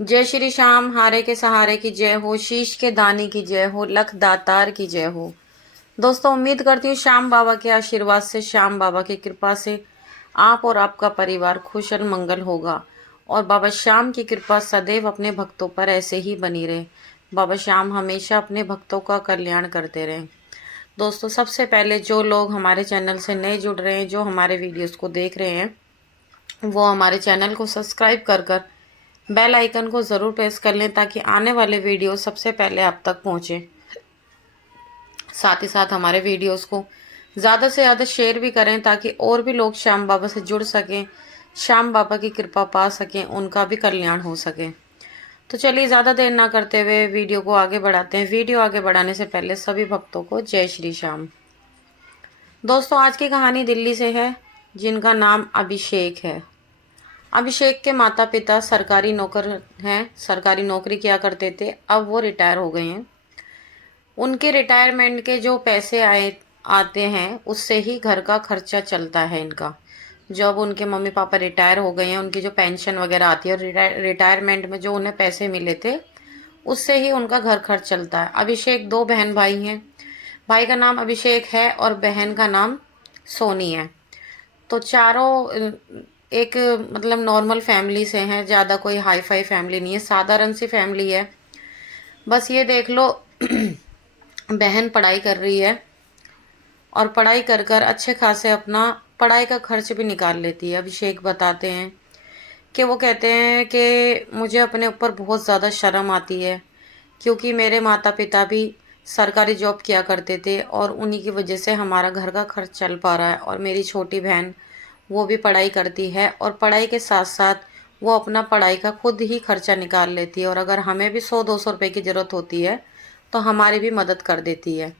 जय श्री श्याम, हारे के सहारे की जय हो, शीश के दानी की जय हो, लख दातार की जय हो। दोस्तों, उम्मीद करती हूँ श्याम बाबा के आशीर्वाद से, श्याम बाबा की कृपा से आप और आपका परिवार खुश और मंगल होगा और बाबा श्याम की कृपा सदैव अपने भक्तों पर ऐसे ही बनी रहे। बाबा श्याम हमेशा अपने भक्तों का कल्याण करते रहें। दोस्तों, सबसे पहले जो लोग हमारे चैनल से नए जुड़ रहे हैं, जो हमारे वीडियोस को देख रहे हैं, वो हमारे चैनल को सब्सक्राइब कर कर बेल आइकन को ज़रूर प्रेस कर लें ताकि आने वाले वीडियो सबसे पहले आप तक पहुँचे। साथ ही साथ हमारे वीडियोस को ज़्यादा से ज़्यादा शेयर भी करें ताकि और भी लोग श्याम बाबा से जुड़ सकें, श्याम बाबा की कृपा पा सकें, उनका भी कल्याण हो सके। तो चलिए, ज़्यादा देर ना करते हुए वीडियो को आगे बढ़ाते हैं। वीडियो आगे बढ़ाने से पहले सभी भक्तों को जय श्री श्याम। दोस्तों, आज की कहानी दिल्ली से है, जिनका नाम अभिषेक है। अभिषेक के माता पिता सरकारी नौकर हैं, सरकारी नौकरी किया करते थे। अब वो रिटायर हो गए हैं। उनके रिटायरमेंट के जो पैसे आते हैं उससे ही घर का खर्चा चलता है इनका। जब उनके मम्मी पापा रिटायर हो गए हैं, उनकी जो पेंशन वगैरह आती है और रिटायरमेंट में जो उन्हें पैसे मिले थे उससे ही उनका घर खर्च चलता है। अभिषेक दो बहन भाई हैं। भाई का नाम अभिषेक है और बहन का नाम सोनी है। तो चारों एक मतलब नॉर्मल फैमिली से हैं, ज़्यादा कोई हाई फाई फैमिली नहीं है, साधारण सी फैमिली है। बस ये देख लो, बहन पढ़ाई कर रही है और पढ़ाई कर कर अच्छे खासे अपना पढ़ाई का खर्च भी निकाल लेती है। अभिषेक बताते हैं कि वो कहते हैं कि मुझे अपने ऊपर बहुत ज़्यादा शर्म आती है, क्योंकि मेरे माता पिता भी सरकारी जॉब किया करते थे और उन्हीं की वजह से हमारा घर का खर्च चल पा रहा है। और मेरी छोटी बहन, वो भी पढ़ाई करती है और पढ़ाई के साथ साथ वो अपना पढ़ाई का खुद ही खर्चा निकाल लेती है। और अगर हमें भी 100-200 रुपए की ज़रूरत होती है तो हमारी भी मदद कर देती है।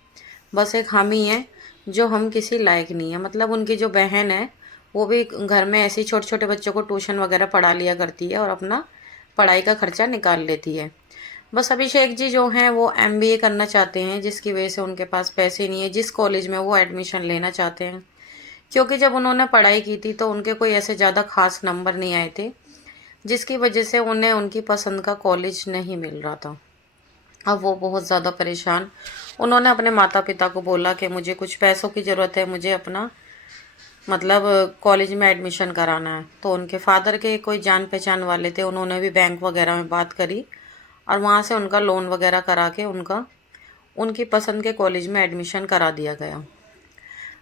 बस एक हम ही हैं जो हम किसी लायक नहीं है। मतलब उनकी जो बहन है वो भी घर में ऐसे ही छोटे छोटे बच्चों को ट्यूशन वगैरह पढ़ा लिया करती है और अपना पढ़ाई का खर्चा निकाल लेती है। बस अभिषेक जी जो हैं वो एमबीए करना चाहते हैं, जिसकी वजह से उनके पास पैसे नहीं है जिस कॉलेज में वो एडमिशन लेना चाहते हैं। क्योंकि जब उन्होंने पढ़ाई की थी तो उनके कोई ऐसे ज़्यादा खास नंबर नहीं आए थे, जिसकी वजह से उन्हें उनकी पसंद का कॉलेज नहीं मिल रहा था। अब वो बहुत ज़्यादा परेशान, उन्होंने अपने माता पिता को बोला कि मुझे कुछ पैसों की ज़रूरत है, मुझे अपना मतलब कॉलेज में एडमिशन कराना है। तो उनके फादर के कोई जान पहचान वाले थे, उन्होंने भी बैंक वगैरह में बात करी और वहाँ से उनका लोन वगैरह करा के उनका उनकी पसंद के कॉलेज में एडमिशन करा दिया गया।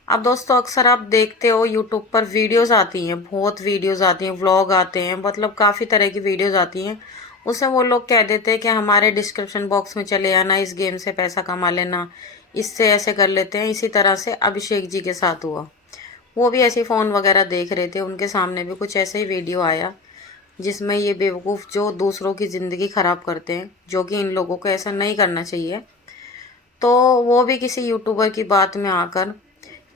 अब दोस्तों, अक्सर आप देखते हो यूट्यूब पर वीडियोस आती हैं, बहुत वीडियोस आती हैं, व्लॉग आते हैं, मतलब काफ़ी तरह की वीडियोस आती हैं। उसमें वो लोग कह देते हैं कि हमारे डिस्क्रिप्शन बॉक्स में चले आना, इस गेम से पैसा कमा लेना, इससे ऐसे कर लेते हैं। इसी तरह से अभिषेक जी के साथ हुआ। वो भी ऐसे फ़ोन वगैरह देख रहे थे, उनके सामने भी कुछ ऐसे ही वीडियो आया जिसमें ये बेवकूफ़ जो दूसरों की ज़िंदगी ख़राब करते हैं, जो कि इन लोगों को ऐसा नहीं करना चाहिए। तो वो भी किसी यूट्यूबर की बात में आकर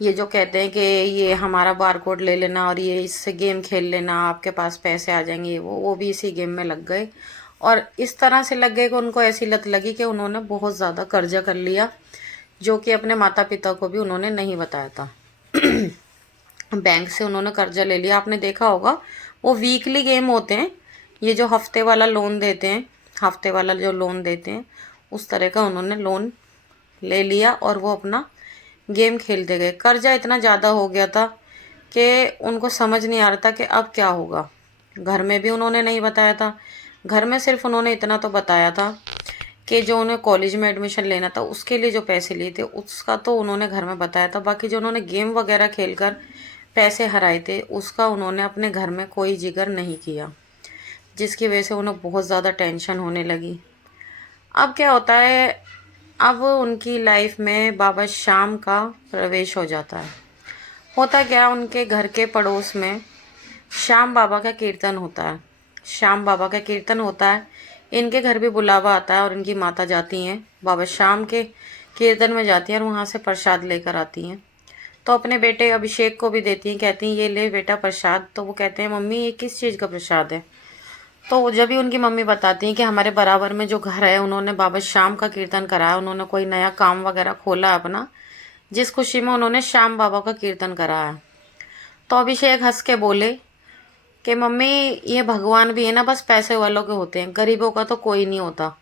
ये जो कहते हैं कि ये हमारा बारकोड ले लेना और ये इससे गेम खेल लेना, आपके पास पैसे आ जाएंगे, वो भी इसी गेम में लग गए। और इस तरह से लग गए कि उनको ऐसी लत लगी कि उन्होंने बहुत ज़्यादा कर्जा कर लिया, जो कि अपने माता पिता को भी उन्होंने नहीं बताया था। बैंक से उन्होंने कर्जा ले लिया। आपने देखा होगा वो वीकली गेम होते हैं, ये जो हफ्ते वाला लोन देते हैं, हफ्ते वाला जो लोन देते हैं उस तरह का उन्होंने लोन ले लिया और वो अपना गेम खेलते गए। कर्जा इतना ज़्यादा हो गया था कि उनको समझ नहीं आ रहा था कि अब क्या होगा। घर में भी उन्होंने नहीं बताया था। घर में सिर्फ उन्होंने इतना तो बताया था कि जो उन्हें कॉलेज में एडमिशन लेना था उसके लिए जो पैसे लिए थे उसका तो उन्होंने घर में बताया था। बाकी जो उन्होंने गेम वगैरह खेलकर पैसे हराए थे उसका उन्होंने अपने घर में कोई जिक्र नहीं किया, जिसकी वजह से उन्हें बहुत ज़्यादा टेंशन होने लगी। अब क्या होता है, अब उनकी लाइफ में बाबा श्याम का प्रवेश हो जाता है। होता क्या, उनके घर के पड़ोस में श्याम बाबा का कीर्तन होता है। श्याम बाबा का कीर्तन होता है, इनके घर भी बुलावा आता है और इनकी माता जाती हैं बाबा श्याम के कीर्तन में, जाती हैं और वहाँ से प्रसाद लेकर आती हैं। तो अपने बेटे अभिषेक को भी देती हैं, कहती हैं ये ले बेटा प्रसाद। तो वो कहते हैं मम्मी ये किस चीज़ का प्रसाद है। तो जब भी उनकी मम्मी बताती हैं कि हमारे बराबर में जो घर है उन्होंने बाबा श्याम का कीर्तन कराया, उन्होंने कोई नया काम वगैरह खोला अपना, जिस खुशी में उन्होंने श्याम बाबा का कीर्तन कराया। तो अभिषेक हंस के बोले कि मम्मी ये भगवान भी है ना बस पैसे वालों के होते हैं, गरीबों का तो कोई नहीं होता।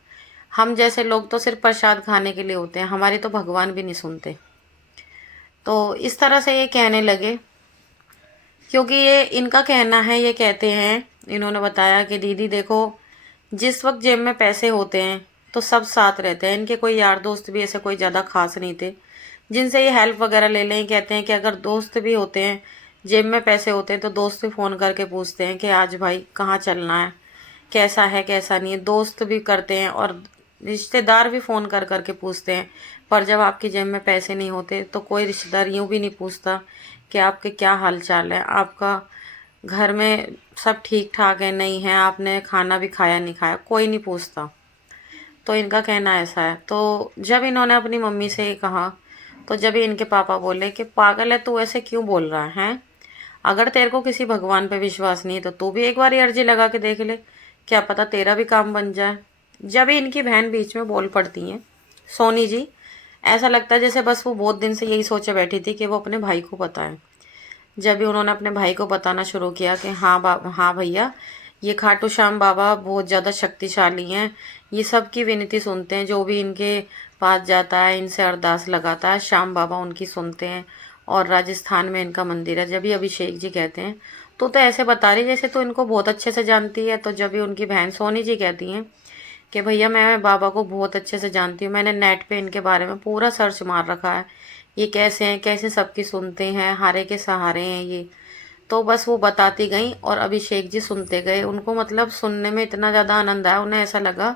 हम जैसे लोग तो सिर्फ प्रसाद खाने के लिए होते हैं, हमारी तो भगवान भी नहीं सुनते। तो इस तरह से ये कहने लगे, क्योंकि ये इनका कहना है, ये कहते हैं, इन्होंने बताया कि दीदी देखो, जिस वक्त जेब में पैसे होते हैं तो सब साथ रहते हैं। इनके कोई यार दोस्त भी ऐसे कोई ज़्यादा खास नहीं थे जिनसे ये हेल्प वगैरह ले लें। कहते हैं कि अगर दोस्त भी होते हैं, जेब में पैसे होते हैं, तो दोस्त भी फ़ोन करके पूछते हैं कि आज भाई कहाँ चलना है कैसा नहीं है। दोस्त भी करते हैं और रिश्तेदार भी फ़ोन कर करके पूछते हैं। पर जब आपकी जेब में पैसे नहीं होते तो कोई रिश्तेदार यूँ भी नहीं पूछता कि आपके क्या हाल चाल है, आपका घर में सब ठीक ठाक है नहीं है, आपने खाना भी खाया नहीं खाया, कोई नहीं पूछता। तो इनका कहना ऐसा है। तो जब इन्होंने अपनी मम्मी से ये कहा, तो जब इनके पापा बोले कि पागल है तू, ऐसे क्यों बोल रहा है? अगर तेरे को किसी भगवान पे विश्वास नहीं है तो तू भी एक बार अर्जी लगा के देख ले, क्या पता तेरा भी काम बन जाए। जब इनकी बहन बीच में बोल पड़ती हैं, सोनी जी, ऐसा लगता है जैसे बस वो बहुत दिन से यही सोचे बैठी थी कि वो अपने भाई को बताए। जब भी उन्होंने अपने भाई को बताना शुरू किया कि हाँ भैया, ये खाटू श्याम बाबा बहुत ज़्यादा शक्तिशाली हैं, ये सबकी विनती सुनते हैं, जो भी इनके पास जाता है, इनसे अरदास लगाता है, श्याम बाबा उनकी सुनते हैं, और राजस्थान में इनका मंदिर है। जब भी अभिषेक जी कहते हैं तो ऐसे बता रही जैसे तो इनको बहुत अच्छे से जानती है। तो जब भी उनकी बहन सोनी जी कहती हैं कि भैया मैं बाबा को बहुत अच्छे से जानती हूँ, मैंने नेट पे इनके बारे में पूरा सर्च मार रखा है, ये कैसे हैं, कैसे सबकी सुनते हैं, हारे के सहारे हैं ये। तो बस वो बताती गई और अभिषेक जी सुनते गए। उनको मतलब सुनने में इतना ज़्यादा आनंद आया, उन्हें ऐसा लगा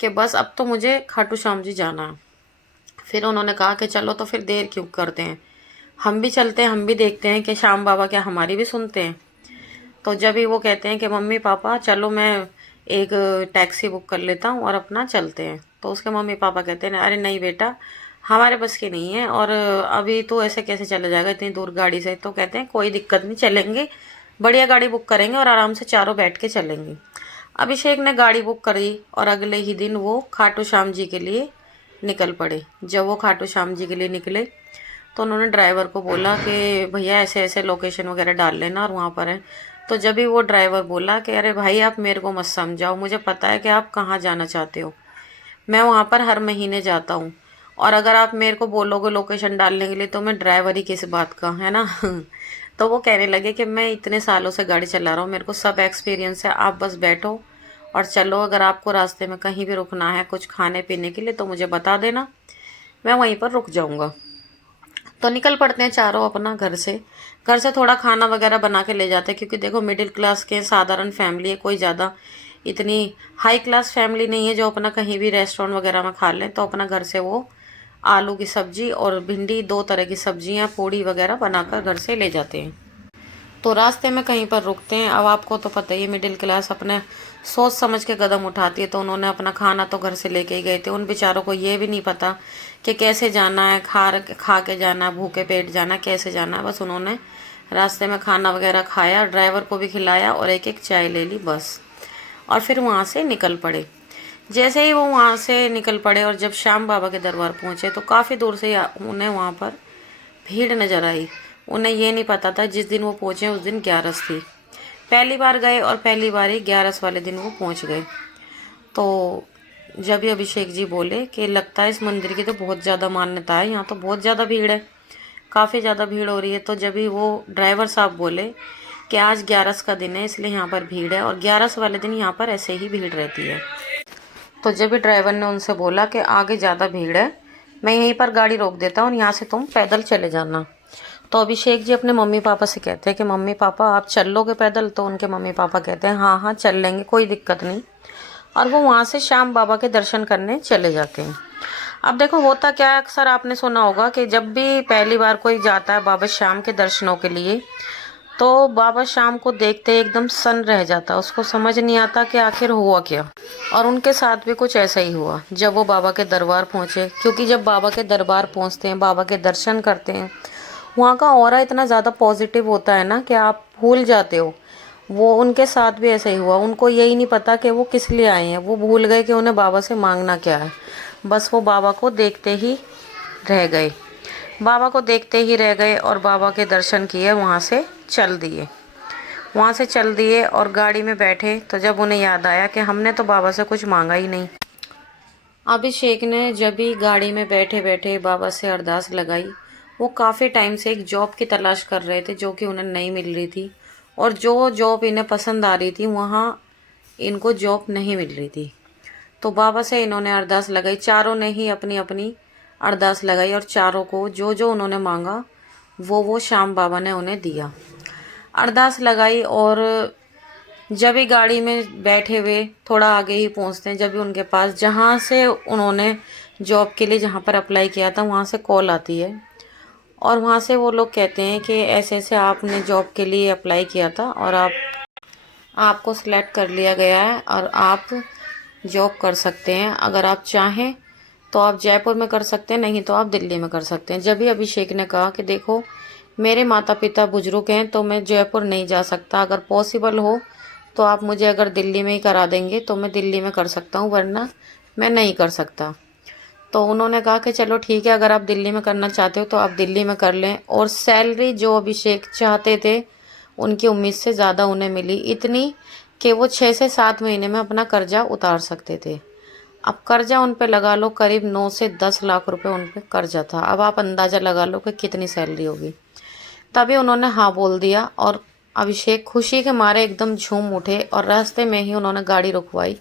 कि बस अब तो मुझे खाटू श्याम जी जाना है। फिर उन्होंने कहा कि चलो तो फिर देर क्यों करते हैं, हम भी चलते हैं, हम भी देखते हैं कि श्याम बाबा क्या हमारी भी सुनते हैं। तो जब ही वो कहते हैं कि मम्मी पापा चलो मैं एक टैक्सी बुक कर लेता हूँ और अपना चलते हैं, तो उसके मम्मी पापा कहते हैं अरे नहीं बेटा, हमारे बस की नहीं है, और अभी तो ऐसे कैसे चला जाएगा इतनी दूर गाड़ी से। तो कहते हैं कोई दिक्कत नहीं, चलेंगे, बढ़िया गाड़ी बुक करेंगे और आराम से चारों बैठ के चलेंगे। अभिषेक ने गाड़ी बुक करी और अगले ही दिन वो खाटू श्याम जी के लिए निकल पड़े। जब वो खाटू श्याम जी के लिए निकले तो उन्होंने ड्राइवर को बोला कि भैया ऐसे ऐसे लोकेशन वगैरह डाल लेना और वहाँ पर है। तो जब भी वो ड्राइवर बोला कि अरे भाई आप मेरे को मत समझाओ, मुझे पता है कि आप कहाँ जाना चाहते हो, मैं वहाँ पर हर महीने जाता हूँ, और अगर आप मेरे को बोलोगे लोकेशन डालने के लिए तो मैं ड्राइवर ही किस बात का, है ना। तो वो कहने लगे कि मैं इतने सालों से गाड़ी चला रहा हूँ, मेरे को सब एक्सपीरियंस है, आप बस बैठो और चलो, अगर आपको रास्ते में कहीं भी रुकना है कुछ खाने पीने के लिए तो मुझे बता देना, मैं वहीं पर रुक जाऊँगा। तो निकल पड़ते हैं चारों अपना घर से थोड़ा खाना वगैरह बना के ले जाते हैं, क्योंकि देखो मिडिल क्लास के साधारण फैमिली है, कोई ज़्यादा इतनी हाई क्लास फैमिली नहीं है जो अपना कहीं भी रेस्टोरेंट वगैरह में खा लें। तो अपना घर से वो आलू की सब्जी और भिंडी, दो तरह की सब्जियां, पूड़ी वगैरह बनाकर घर से ले जाते हैं। तो रास्ते में कहीं पर रुकते हैं। अब आपको तो पता ही है मिडिल क्लास अपने सोच समझ के कदम उठाती है, तो उन्होंने अपना खाना तो घर से लेके ही गए थे। उन बेचारों को ये भी नहीं पता कि कैसे जाना है, खा के जाना, भूखे पेट जाना, कैसे जाना है। बस उन्होंने रास्ते में खाना वगैरह खाया, ड्राइवर को भी खिलाया और एक एक चाय ले ली बस, और फिर वहाँ से निकल पड़े। जैसे ही वो वहाँ से निकल पड़े और जब श्याम बाबा के दरबार पहुँचे तो काफ़ी दूर से उन्हें वहाँ पर भीड़ नज़र आई। उन्हें ये नहीं पता था जिस दिन वो पहुँचे उस दिन 11 थी। पहली बार गए और पहली बार ही 11 वाले दिन वो पहुँच गए। तो जब भी अभिषेक जी बोले कि लगता है इस मंदिर की तो बहुत ज़्यादा मान्यता है, यहाँ तो बहुत ज़्यादा भीड़ है, काफ़ी ज़्यादा भीड़ हो रही है। तो जब भी वो ड्राइवर साहब बोले कि आज 11 का दिन है इसलिए यहाँ पर भीड़ है, और 11 वाले दिन यहाँ पर ऐसे ही भीड़ रहती है। तो जब भी ड्राइवर ने उनसे बोला कि आगे ज़्यादा भीड़ है, मैं यहीं पर गाड़ी रोक देता हूँ, यहाँ से तुम पैदल चले जाना। तो अभिषेक जी अपने मम्मी पापा से कहते हैं कि मम्मी पापा आप चल लोगे पैदल? तो उनके मम्मी पापा कहते हैं हाँ हाँ चल लेंगे, कोई दिक्कत नहीं। और वो वहाँ से श्याम बाबा के दर्शन करने चले जाते हैं। अब देखो होता क्या है, अक्सर आपने सुना होगा कि जब भी पहली बार कोई जाता है बाबा श्याम के दर्शनों के लिए, तो बाबा श्याम को देखते एकदम सन्न रह जाता, उसको समझ नहीं आता कि आखिर हुआ क्या। और उनके साथ भी कुछ ऐसा ही हुआ जब वो बाबा के दरबार पहुँचे, क्योंकि जब बाबा के दरबार पहुँचते हैं, बाबा के दर्शन करते हैं, वहाँ का ऑरा इतना ज़्यादा पॉजिटिव होता है ना कि आप भूल जाते हो। वो उनके साथ भी ऐसा ही हुआ, उनको यही नहीं पता कि वो किस लिए आए हैं, वो भूल गए कि उन्हें बाबा से मांगना क्या है, बस वो बाबा को देखते ही रह गए, बाबा को देखते ही रह गए और बाबा के दर्शन किए, वहाँ से चल दिए। वहाँ से चल दिए और गाड़ी में बैठे तो जब उन्हें याद आया कि हमने तो बाबा से कुछ मांगा ही नहीं। अभिषेक ने जब भी गाड़ी में बैठे बैठे बाबा से अरदास लगाई, वो काफ़ी टाइम से एक जॉब की तलाश कर रहे थे जो कि उन्हें नहीं मिल रही थी, और जो जॉब इन्हें पसंद आ रही थी वहाँ इनको जॉब नहीं मिल रही थी। तो बाबा से इन्होंने अरदास लगाई, चारों ने ही अपनी अपनी अरदास लगाई और चारों को जो जो उन्होंने मांगा वो श्याम बाबा ने उन्हें दिया। अरदास लगाई और जब ही गाड़ी में बैठे हुए थोड़ा आगे ही पहुंचते हैं, जब भी उनके पास जहां से उन्होंने जॉब के लिए जहां पर अप्लाई किया था वहां से कॉल आती है, और वहां से वो लोग कहते हैं कि ऐसे ऐसे आपने जॉब के लिए अप्लाई किया था और आपको सिलेक्ट कर लिया गया है और आप जॉब कर सकते हैं। अगर आप चाहें तो आप जयपुर में कर सकते हैं, नहीं तो आप दिल्ली में कर सकते हैं। जब भी अभिषेक ने कहा कि देखो मेरे माता पिता बुजुर्ग हैं तो मैं जयपुर नहीं जा सकता, अगर पॉसिबल हो तो आप मुझे अगर दिल्ली में ही करा देंगे तो मैं दिल्ली में कर सकता हूँ, वरना मैं नहीं कर सकता। तो उन्होंने कहा कि चलो ठीक है, अगर आप दिल्ली में करना चाहते हो तो आप दिल्ली में कर लें। और सैलरी जो अभिषेक चाहते थे उनकी उम्मीद से ज़्यादा उन्हें मिली, इतनी कि वो 6 से 7 महीने में अपना कर्जा उतार सकते थे। अब कर्जा उन पे लगा लो करीब 9 से 10 लाख रुपए उन पे कर्जा था। अब आप अंदाज़ा लगा लो कि कितनी सैलरी होगी। तभी उन्होंने हाँ बोल दिया और अभिषेक खुशी के मारे एकदम झूम उठे और रास्ते में ही उन्होंने गाड़ी रुकवाई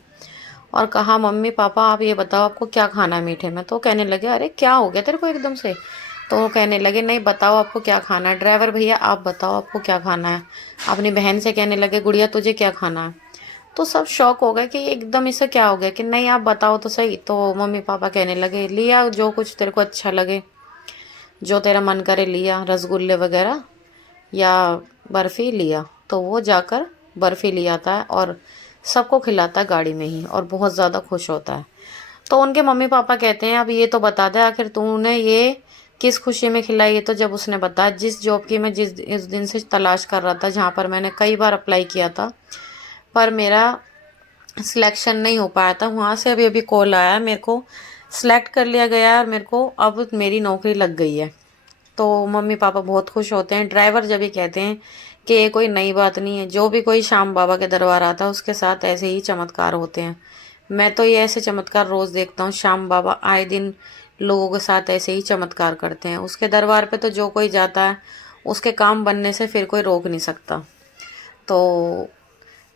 और कहा मम्मी पापा आप ये बताओ आपको क्या खाना है मीठे में। तो कहने लगे अरे क्या हो गया तेरे को एकदम से। तो वो कहने लगे नहीं बताओ आपको क्या खाना है, ड्राइवर भैया आप बताओ आपको क्या खाना है। अपनी बहन से कहने लगे गुड़िया तुझे क्या खाना है। तो सब शौक हो गए कि एकदम इसे क्या हो गया कि नहीं आप बताओ तो सही। तो मम्मी पापा कहने लगे लिया जो कुछ तेरे को अच्छा लगे, जो तेरा मन करे लिया, रसगुल्ले वगैरह या बर्फ़ी लिया। तो वो जाकर बर्फ़ी ले आता है और सबको खिलाता है गाड़ी में ही और बहुत ज़्यादा खुश होता है। तो उनके मम्मी पापा कहते हैं अब ये तो बता दे आखिर तूने ये किस खुशी में खिलाई है। तो जब उसने बताया जिस जॉब की मैं इस दिन से तलाश कर रहा था, जहाँ पर मैंने कई बार अप्लाई किया था पर मेरा सिलेक्शन नहीं हो पाया था, वहाँ से अभी अभी कॉल आया मेरे को सिलेक्ट कर लिया गया है और मेरे को अब मेरी नौकरी लग गई है। तो मम्मी पापा बहुत खुश होते हैं। ड्राइवर जब भी कहते हैं कि ये कोई नई बात नहीं है, जो भी कोई श्याम बाबा के दरबार आता है उसके साथ ऐसे ही चमत्कार होते हैं। मैं तो ये ऐसे चमत्कार रोज़ देखता हूँ। श्याम बाबा आए दिन लोगों के साथ ऐसे ही चमत्कार करते हैं। उसके दरबार पे तो जो कोई जाता है उसके काम बनने से फिर कोई रोक नहीं सकता। तो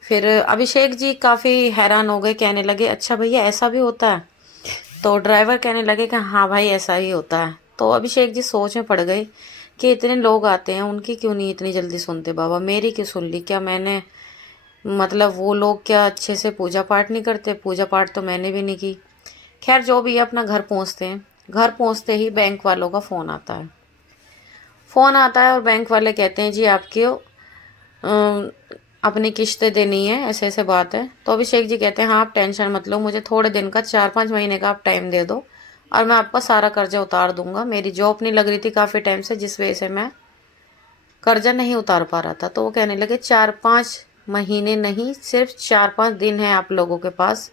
फिर अभिषेक जी काफ़ी हैरान हो गए, कहने लगे अच्छा भैया ऐसा भी होता है। तो ड्राइवर कहने लगे कि हाँ भाई ऐसा ही होता है। तो अभिषेक जी सोच में पड़ गए कि इतने लोग आते हैं उनकी क्यों नहीं इतनी जल्दी सुनते बाबा, मेरी क्यों सुन ली। क्या मैंने मतलब वो लोग क्या अच्छे से पूजा पाठ नहीं करते, पूजा पाठ तो मैंने भी नहीं की। खैर जो भी है अपना घर पहुंचते हैं। घर पहुंचते ही बैंक वालों का फ़ोन आता है। फ़ोन आता है और बैंक वाले कहते हैं जी आपकी अपनी किश्तें देनी है, ऐसे ऐसे बात है। तो अभिषेक जी कहते हैं हाँ आप टेंशन मत लो, मुझे थोड़े दिन का 4-5 महीने का आप टाइम दे दो और मैं आपका सारा कर्जा उतार दूंगा। मेरी जॉब नहीं लग रही थी काफ़ी टाइम से जिस वजह से मैं कर्जा नहीं उतार पा रहा था। तो वो कहने लगे 4-5 महीने नहीं, सिर्फ 4-5 दिन है आप लोगों के पास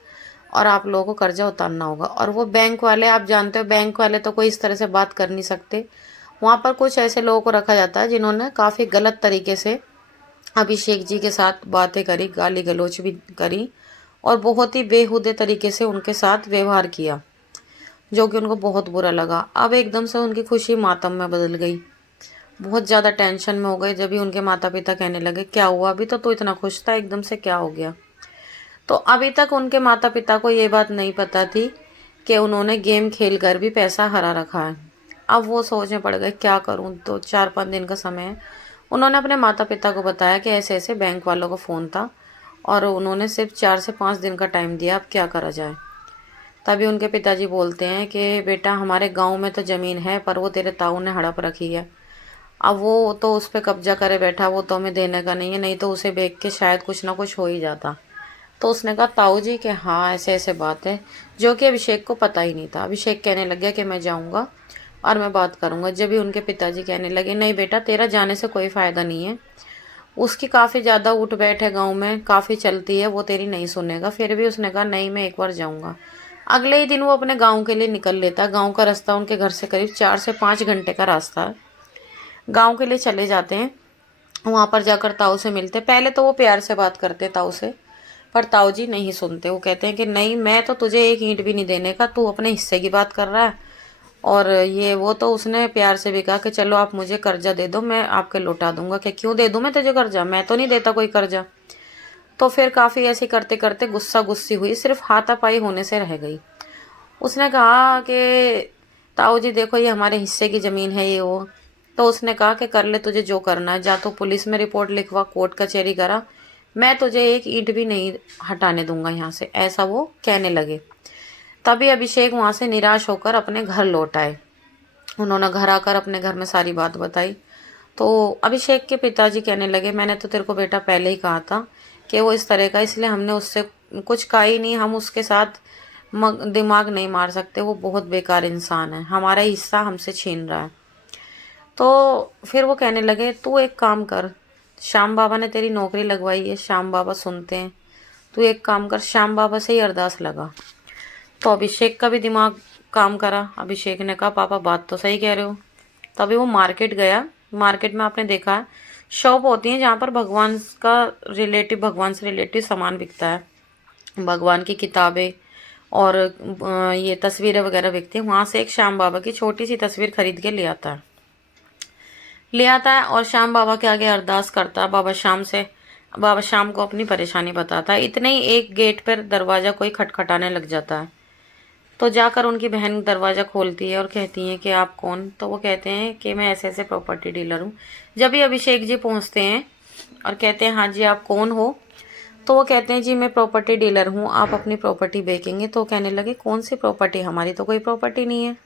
और आप लोगों को कर्जा उतारना होगा। और वो बैंक वाले आप जानते हो बैंक वाले तो कोई इस तरह से बात कर नहीं सकते। वहाँ पर कुछ ऐसे लोगों को रखा जाता है जिन्होंने काफ़ी गलत तरीके से अभिषेक जी के साथ बातें करी, गाली गलौज भी करी और बहुत ही बेहुदे तरीके से उनके साथ व्यवहार किया, जो कि उनको बहुत बुरा लगा। अब एकदम से उनकी खुशी मातम में बदल गई, बहुत ज़्यादा टेंशन में हो गए। जब भी उनके माता पिता कहने लगे क्या हुआ, अभी तो तू इतना खुश था एकदम से क्या हो गया। तो अभी तक उनके माता पिता को ये बात नहीं पता थी कि उन्होंने गेम खेल कर भी पैसा हरा रखा है। अब वो सोच में पड़ गए क्या करूं। तो 4-5 दिन का समय है। उन्होंने अपने माता पिता को बताया कि ऐसे ऐसे बैंक वालों का फ़ोन था और उन्होंने सिर्फ 4 से 5 दिन का टाइम दिया, अब क्या करा जाए। तभी उनके पिताजी बोलते हैं कि बेटा हमारे गांव में तो ज़मीन है पर वो तेरे ताऊ ने हड़प रखी है। अब वो तो उस पर कब्जा करे बैठा, वो तो हमें देने का नहीं है, नहीं तो उसे बेच के शायद कुछ ना कुछ हो ही जाता। तो उसने कहा ताऊ जी कि हाँ ऐसे ऐसे बात है, जो कि अभिषेक को पता ही नहीं था। अभिषेक कहने लग गया कि मैं जाऊँगा और मैं बात करूँगा। जब भी उनके पिताजी कहने लगे नहीं बेटा तेरा जाने से कोई फ़ायदा नहीं है, उसकी काफ़ी ज़्यादा उठ बैठ है गाँव में, काफ़ी चलती है, वो तेरी नहीं सुनेगा। फिर भी उसने कहा नहीं मैं एक बार जाऊँगा। अगले ही दिन वो अपने गाँव के लिए निकल लेता। गाँव का रास्ता उनके घर से करीब 4 से 5 घंटे का रास्ता है। गाँव के लिए चले जाते हैं वहाँ पर जाकर ताऊ से मिलते। पहले तो वो प्यार से बात करते ताऊ से, पर ताऊ जी नहीं सुनते। वो कहते हैं कि नहीं, मैं तो तुझे एक ईंट भी नहीं देने का, तू अपने हिस्से की बात कर रहा है। और ये वो तो उसने प्यार से भी कहा कि चलो आप मुझे कर्जा दे दो, मैं आपके लौटा दूंगा। कि क्यों दे दूं मैं तुझे कर्जा, मैं तो नहीं देता कोई कर्जा। तो फिर काफ़ी ऐसे करते करते गुस्सा गुस्सी हुई, सिर्फ हाथापाई होने से रह गई। उसने कहा कि ताऊ जी देखो, ये हमारे हिस्से की ज़मीन है ये वो। तो उसने कहा कि कर ले तुझे जो करना है, जा तो पुलिस में रिपोर्ट लिखवा, कोर्ट कचहरी करा, मैं तुझे एक ईंट भी नहीं हटाने दूंगा यहाँ से, ऐसा वो कहने लगे। तभी अभिषेक वहाँ से निराश होकर अपने घर लौट आए। उन्होंने घर आकर अपने घर में सारी बात बताई। तो अभिषेक के पिताजी कहने लगे, मैंने तो तेरे को बेटा पहले ही कहा था कि वो इस तरह का, इसलिए हमने उससे कुछ कहा ही नहीं। हम उसके साथ दिमाग नहीं मार सकते, वो बहुत बेकार इंसान है, हमारा हिस्सा हमसे छीन रहा है। तो फिर वो कहने लगे, तू एक काम कर, श्याम बाबा ने तेरी नौकरी लगवाई है, श्याम बाबा सुनते हैं, तू एक काम कर, श्याम बाबा से ही अरदास लगा। तो अभिषेक का भी दिमाग काम करा। अभिषेक ने कहा, पापा बात तो सही कह रहे हो। तभी वो मार्केट गया। मार्केट में आपने देखा है शॉप होती है जहाँ पर भगवान का रिलेटिव, भगवान से रिलेटिव सामान बिकता है, भगवान की किताबें और ये तस्वीरें वगैरह बिकती हैं। वहाँ से एक श्याम बाबा की छोटी सी तस्वीर खरीद के ले आता है और श्याम बाबा के आगे अरदास करता है। बाबा श्याम को अपनी परेशानी बताता है। इतने ही एक गेट पर दरवाज़ा कोई खटखटाने लग जाता है। तो जाकर उनकी बहन दरवाज़ा खोलती है और कहती हैं कि आप कौन। तो वो कहते हैं कि मैं ऐसे ऐसे प्रॉपर्टी डीलर हूँ। जब भी अभिषेक जी पहुँचते हैं और कहते हैं, हाँ जी आप कौन हो। तो वो कहते हैं, जी मैं प्रॉपर्टी डीलर हूँ, आप अपनी प्रॉपर्टी बेचेंगे। तो कहने लगे, कौन सी प्रॉपर्टी, हमारी तो कोई प्रॉपर्टी नहीं है।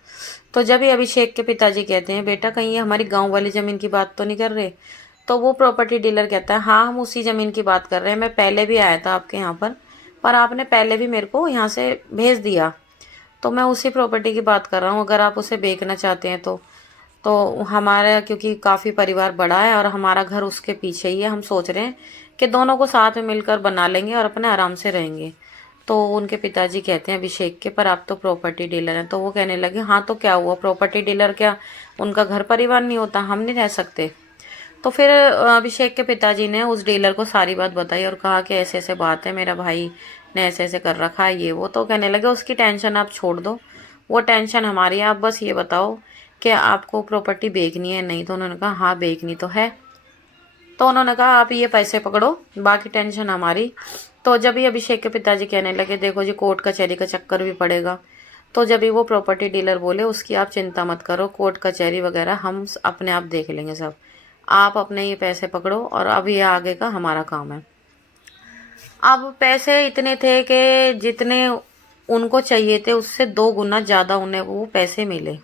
तो जब भी अभिषेक के पिताजी कहते हैं, बेटा कहीं ये हमारी गाँव वाली ज़मीन की बात तो नहीं कर रहे। तो वो प्रॉपर्टी डीलर कहता है, हाँ हम उसी ज़मीन की बात कर रहे हैं, मैं पहले भी आया था आपके यहाँ पर आपने पहले भी मेरे को यहाँ से भेज दिया, तो मैं उसी प्रॉपर्टी की बात कर रहा हूँ। अगर आप उसे बेचना चाहते हैं तो हमारा, क्योंकि काफ़ी परिवार बड़ा है और हमारा घर उसके पीछे ही है, हम सोच रहे हैं कि दोनों को साथ में मिलकर बना लेंगे और अपने आराम से रहेंगे। तो उनके पिताजी कहते हैं अभिषेक के, पर आप तो प्रॉपर्टी डीलर हैं। तो वो कहने लगे, हाँ तो क्या हुआ, प्रॉपर्टी डीलर क्या उनका घर परिवार नहीं होता, हम नहीं रह सकते। तो फिर अभिषेक के पिताजी ने उस डीलर को सारी बात बताई और कहा कि ऐसे ऐसे बात है, मेरा भाई ने ऐसे ऐसे कर रखा है ये वो। तो कहने लगे, उसकी टेंशन आप छोड़ दो, वो टेंशन हमारी है, आप बस ये बताओ कि आपको प्रॉपर्टी बेचनी है नहीं। तो उन्होंने कहा, हाँ बेचनी तो है। तो उन्होंने कहा, आप ये पैसे पकड़ो, बाकी टेंशन हमारी। तो जब ही अभिषेक के पिताजी कहने लगे, देखो जी कोर्ट कचहरी का चक्कर भी पड़ेगा। तो जब ही वो प्रॉपर्टी डीलर बोले, उसकी आप चिंता मत करो, कोर्ट कचहरी वगैरह हम अपने आप देख लेंगे सब, आप अपने ये पैसे पकड़ो और अब ये आगे का हमारा काम है। अब पैसे इतने थे कि जितने उनको चाहिए थे उससे 2 गुना ज़्यादा उन्हें वो पैसे मिले।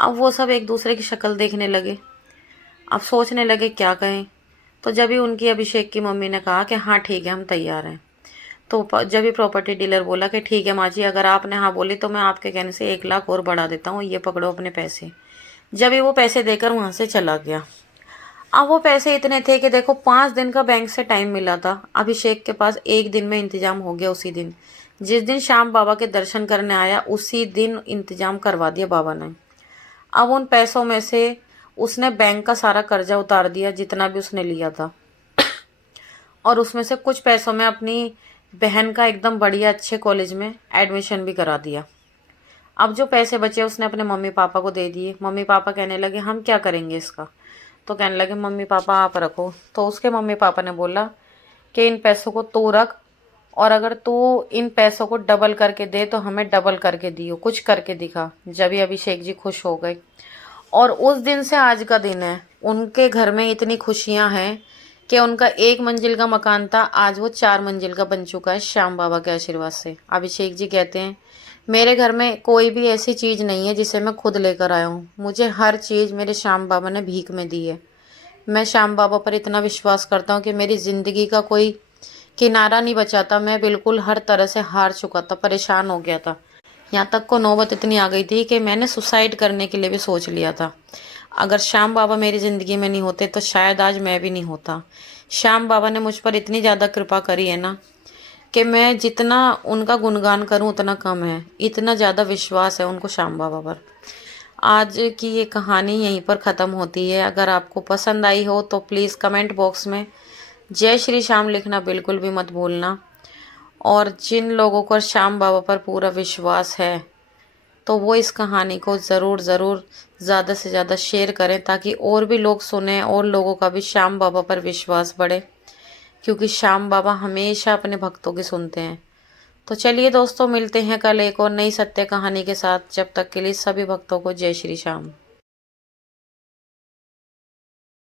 अब वो सब एक दूसरे की शक्ल देखने लगे, अब सोचने लगे क्या कहें। तो जब ही उनकी अभिषेक की मम्मी ने कहा कि हाँ ठीक है हम तैयार हैं। तो जब ही प्रॉपर्टी डीलर बोला कि ठीक है माँ जी, अगर आपने हाँ बोली तो मैं आपके कहने से 1 लाख और बढ़ा देता हूँ, ये पकड़ो अपने पैसे। जब ही वो पैसे देकर वहाँ से चला गया। अब वो पैसे इतने थे कि देखो 5 दिन का बैंक से टाइम मिला था, अभिषेक के पास 1 दिन में इंतजाम हो गया। उसी दिन, जिस दिन श्याम बाबा के दर्शन करने आया, उसी दिन इंतजाम करवा दिया बाबा ने। अब उन पैसों में से उसने बैंक का सारा कर्जा उतार दिया जितना भी उसने लिया था, और उसमें से कुछ पैसों में अपनी बहन का एकदम बढ़िया अच्छे कॉलेज में एडमिशन भी करा दिया। अब जो पैसे बचे उसने अपने मम्मी पापा को दे दिए। मम्मी पापा कहने लगे, हम क्या करेंगे इसका। तो कहने लगे, मम्मी पापा आप रखो। तो उसके मम्मी पापा ने बोला कि इन पैसों को तू रख, और अगर तू इन पैसों को डबल करके दे तो हमें डबल करके दियो, कुछ करके दिखा। जब ही अभिषेक जी खुश हो गए, और उस दिन से आज का दिन है, उनके घर में इतनी खुशियां हैं कि उनका 1 मंजिल का मकान था, आज वो 4 मंजिल का बन चुका है श्याम बाबा के आशीर्वाद से। अभिषेक जी कहते हैं, मेरे घर में कोई भी ऐसी चीज़ नहीं है जिसे मैं खुद लेकर आया हूँ, मुझे हर चीज़ मेरे श्याम बाबा ने भीख में दी है। मैं श्याम बाबा पर इतना विश्वास करता हूँ कि मेरी ज़िंदगी का कोई किनारा नहीं बचा था, मैं बिल्कुल हर तरह से हार चुका था, परेशान हो गया था। यहाँ तक को नौबत इतनी आ गई थी कि मैंने सुसाइड करने के लिए भी सोच लिया था। अगर श्याम बाबा मेरी ज़िंदगी में नहीं होते तो शायद आज मैं भी नहीं होता। श्याम बाबा ने मुझ पर इतनी ज़्यादा कृपा करी है ना कि मैं जितना उनका गुणगान करूं उतना कम है, इतना ज़्यादा विश्वास है उनको श्याम बाबा पर। आज की ये कहानी यहीं पर ख़त्म होती है। अगर आपको पसंद आई हो तो प्लीज़ कमेंट बॉक्स में जय श्री श्याम लिखना बिल्कुल भी मत भूलना। और जिन लोगों को श्याम बाबा पर पूरा विश्वास है तो वो इस कहानी को ज़रूर ज़रूर ज़्यादा से ज़्यादा शेयर करें, ताकि और भी लोग सुने और लोगों का भी श्याम बाबा पर विश्वास बढ़े, क्योंकि श्याम बाबा हमेशा अपने भक्तों की सुनते हैं। तो चलिए दोस्तों, मिलते हैं कल एक और नई सत्य कहानी के साथ। जब तक के लिए सभी भक्तों को जय श्री श्याम।